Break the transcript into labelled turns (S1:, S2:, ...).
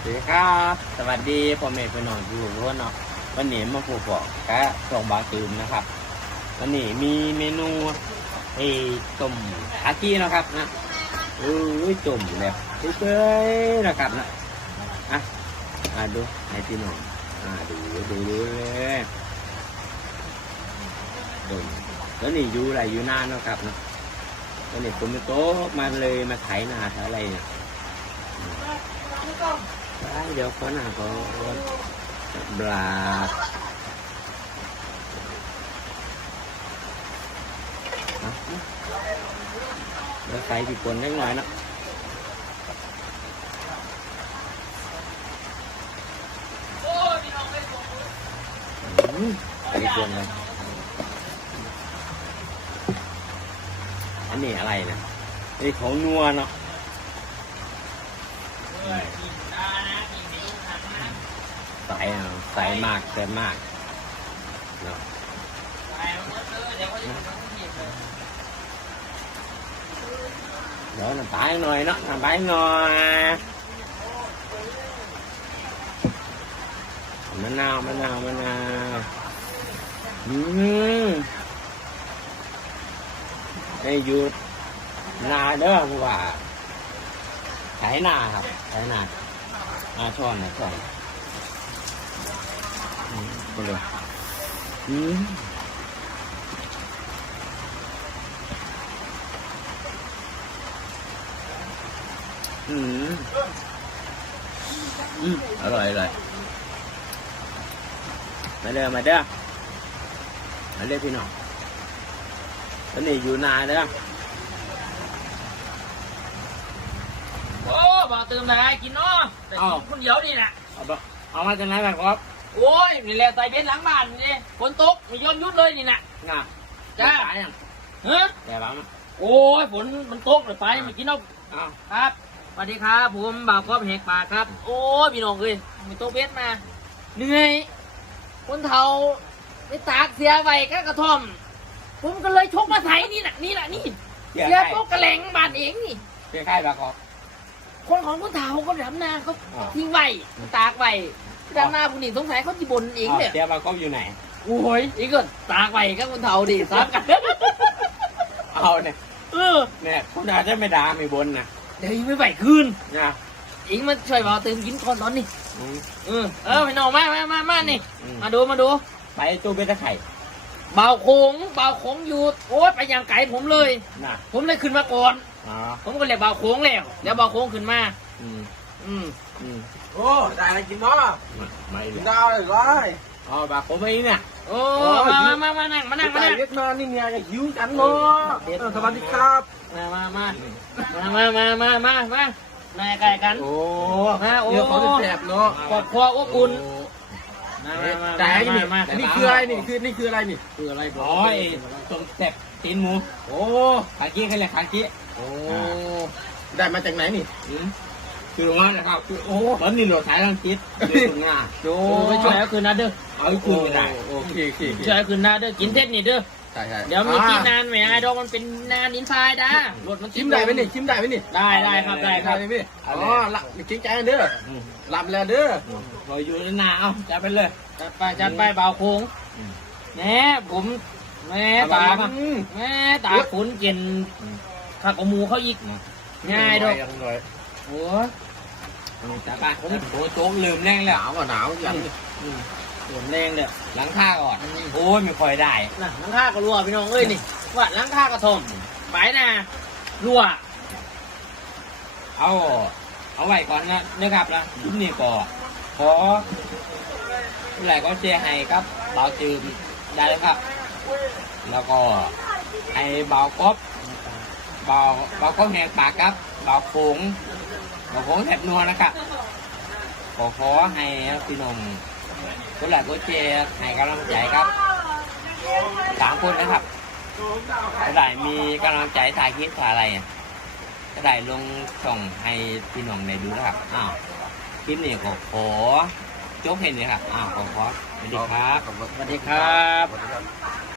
S1: สวัสดีครับสวัสดีพ่อแม่พี่น้องทุกคนเนาะวันนี้มาพูดบอกกะส่งบาตืมนะครับวันนี้มีเมนูต้มอากี้นะครับนะจุ่มแบบเปื่อยๆนะครับนะดูให้พี่น้องดูเลยตุ่มแล้วนี่อยู่อะไรอยู่นานนะครับนะวันนี้ผมไปโต๊ะมาเลยมาไถนาไถอะไรเนี่ยเดี๋ยวก่อนนะก็บลาเดี๋ยวใส่ปีกคนนิดหน่อยนะปีกคนเลยอันนี้อะไรนะนี่ของนัวเนาะใส่มากเกินมากเนาะเดี๋ยวน้ำตาลหน่อยเนาะน้ำตาลหน่อยมะนาวให้หยุดนาเด้อเพราะว่าไถนาครับไถนาช้อนไปเลยอร่อยมาเด้อมาเรียกพี่น้องตอนนี้อยู่นาเด้อ
S2: โอ้บอกเติมอะไรกินเนาะแต่กินคนเดียวนี่แหละ
S1: เอามาจากไหนแบบครับ
S2: โอ้ยนี่แหละใส่เบนหลังบ้านนี่ฝนตกมีย้อนยุดเลยนี่นะ
S1: จ้าแต่บ้าง
S2: โอ้ยฝนมันตกเลยไปมากินเอาครับสวัสดีครับผมบ่าวก๊อฟแหกปากครับโอ้ยพี่น้องเลยมีโต๊ะเบสมาเหนื่อยคนเฒ่าไปตากเสียไว้ก็กระท่อมผมก็เลยชกมาใส่นี่เสียโต๊ะกระแหลงบ้านเองนี่
S1: เสียใครบ้างครับ
S2: คนของคนเฒ่าเขาดำนาเขาทิ้งไว้ตากไว้ดำนาผู้นี้สงสัยเขาจีบนเองเนี่ย
S1: เสียบ้างก็อยู่ไหน
S2: โอ้ยอีกก็ตากไว้ก็คนเฒ่าดิตากกัน
S1: เอาเนี่ยเนี่ยคุณอาจจะไม่ด่าไม่บนนะ
S2: เดี๋ยวไม่ไหวคืน
S1: นะ
S2: อิงมาช่วยบ่าวตื่นกินก่อนตอนนี้พี่น้องมานี่มาดู
S1: ไปตู้เบต้าไข่
S2: บ่าวโค้งอยู่โอ้ยไปอย่างไกลผมเลย
S1: นะ
S2: ผมเลยขึ้นมาก่อนผมก็เลยบ่าวโค้งแล้วเดี๋ยวบ่าวโค้งขึ้นมา
S3: โอ้ได้อะไรกินเนาะ
S1: ไม่
S3: กินได้เลย
S1: บ่าวโค้งไม่เนี่ย
S2: โอ้มานั่ง
S3: เวียดนามนี่เนี่ยหิวกันเนาะสวัสดีครับ
S2: มาใกล้กัน
S3: โอ้เดี๋ยวเขาจะแสบเนาะ
S2: ครอบครัวอบอุ่น
S3: แต่นี่คืออะไรนี่คืออะไรนี่
S1: คืออะไรบอยต้มแซ่บตีนหมู
S3: โอ้
S1: ขากี้เขาเรียกขากี้
S3: โอ้ได้มาจากไหนนี่
S1: คือตรงนั้นนะครับคือโอ้แล้วนี่เราถ่ายทางคิดตรงหน้า
S2: โอ้ไปช่วยเอาคืนนะเด้อ
S1: เอาคืนไม่ได้
S3: โอเค
S2: ช่วยเอาคืนนะเด้อกินเท็ดนี่เด้อเดี๋ยวมีกินนานไหมไอ้ดอกมันเป็นนานอินไฟได้รถมัน
S3: ชิมได้ไหมนี่
S2: ได้ครับ
S3: พี่อ๋อละกินใจเด้อหลับแล้วเด้อ
S1: เราอยู่ในนาเอาจัดไปเลย
S2: จัดไปเบาโค้งแม่ผมแม่ตาขุนเกินข้ากมูเขาอีกง่ายด้วย
S1: โอ้จัดไปโอ้โจ๊กลืมแรงแล้ว
S3: หนาวอย่าง
S2: ลืมแรงเลย
S1: หลังท่าก่อนโอ้ยไม่ค่อยได้
S2: หลังท่าก็รัวพี่น้องเอ้ยนี่ว่าหลังท่ากระทมไปนะรัว
S1: เอาไว้ก่อนนะครับนะยุ่นี่ก่อขอผู้ใหญ่ก็เชียร์ให้ครับเบาจืมได้เลยครับแล้วก็ให้เบาก๊อบแหกปากครับเบาโค้งแถบนัวนะครับขอให้พี่น้องผู้ใหญ่ก็เชียร์ให้กำลังใจครับ3 คนนะครับผู้ใหญ่มีกำลังใจถ่ายคลิปถ่ายอะไรก็ได้ลงส่งให้พี่น้องได้ดูนะครับคลิปนี้ขอจบเห็นเลยครับขอสวัสดีครับ
S2: สวัสดีครับ